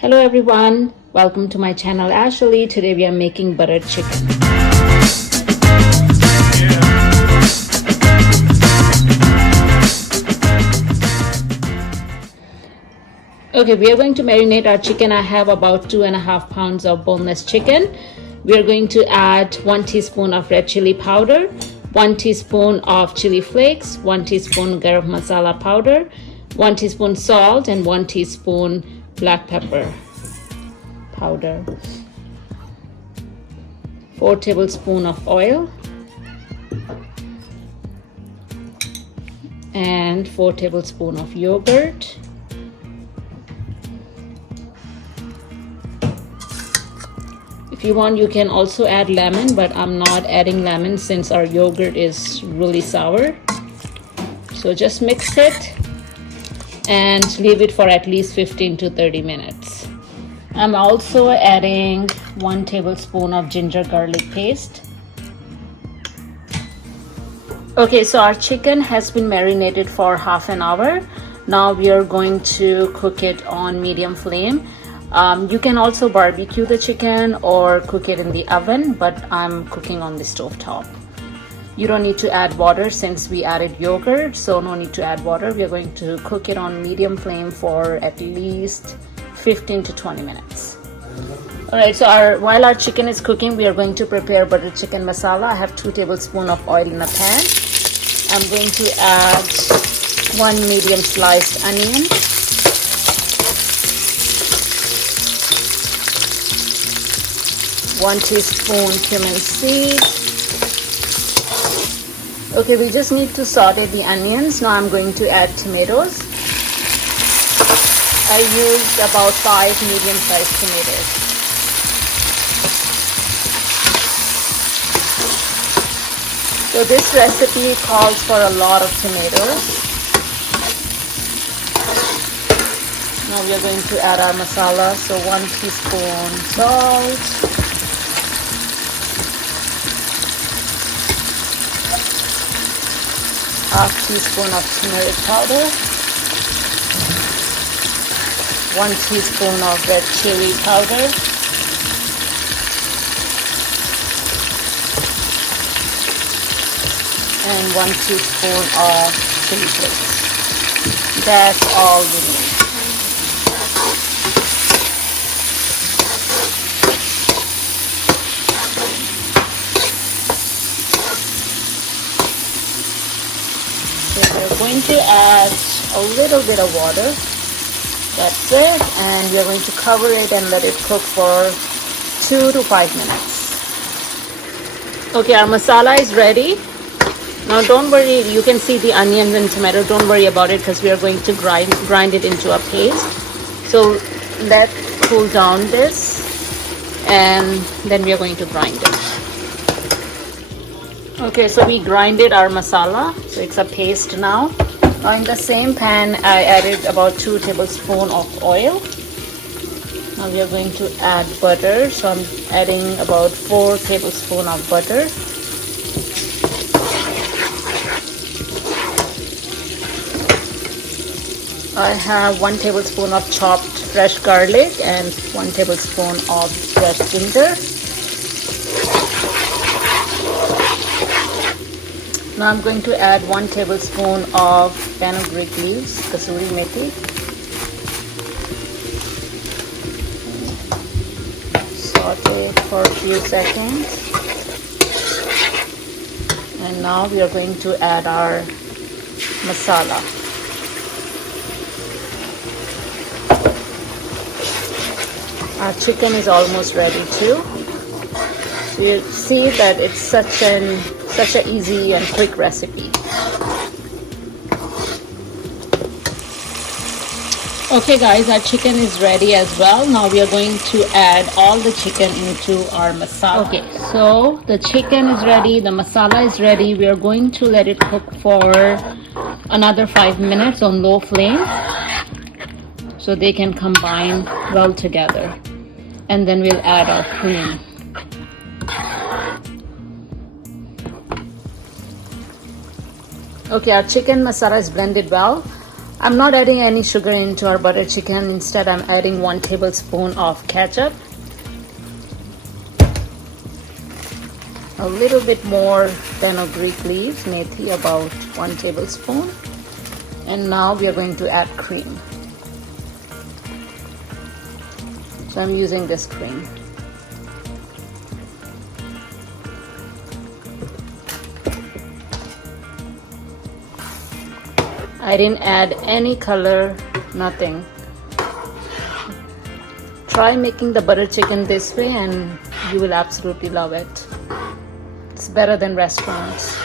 Hello everyone, welcome to my channel Ashley. Today we are making buttered chicken. Okay, we are going to marinate our chicken. I have about 2.5 pounds of boneless chicken. We are going to add 1 teaspoon of red chili powder, 1 teaspoon of chili flakes, 1 teaspoon garam masala powder, 1 teaspoon salt, and 1 teaspoon black pepper powder, 4 tablespoons of oil, and 4 tablespoons of yogurt. If you want, you can also add lemon, but I'm not adding lemon since our yogurt is really sour. So just mix it and leave it for at least 15 to 30 minutes. I'm also adding 1 tablespoon of ginger garlic paste. Okay, so our chicken has been marinated for half an hour. Now we are going to cook it on medium flame. You can also barbecue the chicken or cook it in the oven, but I'm cooking on the stove top. You don't need to add water since we added yogurt, so no need to add water. We are going to cook it on medium flame for at least 15 to 20 minutes. Alright, so while our chicken is cooking, we are going to prepare butter chicken masala. I have 2 tablespoons of oil in a pan. I'm going to add 1 medium sliced onion, 1 teaspoon cumin seed. Okay, we just need to saute the onions. Now I'm going to add tomatoes. I used about 5 medium-sized tomatoes. So this recipe calls for a lot of tomatoes. Now we are going to add our masala. So 1 teaspoon salt, half teaspoon of turmeric powder, 1 teaspoon of red chili powder, and 1 teaspoon of chili flakes. That's all we need. We're going to add a little bit of water. That's it, and we're going to cover it and let it cook for 2 to 5 minutes. Okay, our masala is ready. Now don't worry, you can see the onions and tomato. Don't worry about it because we are going to grind it into a paste. So let cool down this, and then we are going to grind it. Okay, so we grinded our masala, so it's a paste now. Now in the same pan, I added about 2 tablespoons of oil. Now we are going to add butter, so I'm adding about 4 tablespoons of butter. I have 1 tablespoon of chopped fresh garlic and 1 tablespoon of fresh ginger. Now I'm going to add 1 tablespoon of fenugreek leaves, kasuri methi. Saute it for a few seconds. And now we are going to add our masala. Our chicken is almost ready too. So you see that it's such an easy and quick recipe. Okay guys, our chicken is ready as well. Now we are going to add all the chicken into our masala. Okay, so the chicken is ready, the masala is ready. We are going to let it cook for another 5 minutes on low flame so they can combine well together. And then we'll add our cream. Okay, our chicken masala is blended well. I'm not adding any sugar into our butter chicken. Instead, I'm adding 1 tablespoon of ketchup, a little bit more fenugreek leaves, methi, about 1 tablespoon. And now we are going to add cream. So I'm using this cream. I didn't add any color, nothing. Try making the butter chicken this way and you will absolutely love it. It's better than restaurants.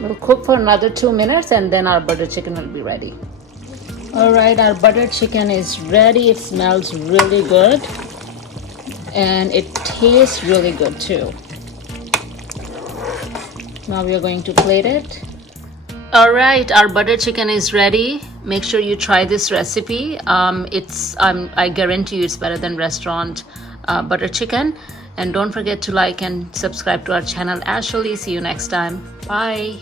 We'll cook for another 2 minutes and then our butter chicken will be ready. Alright, our butter chicken is ready. It smells really good and it tastes really good too. Now we are going to plate it. Alright, our butter chicken is ready. Make sure you try this recipe. I guarantee you it's better than restaurant butter chicken. And don't forget to like and subscribe to our channel. Ashley, see you next time. Bye.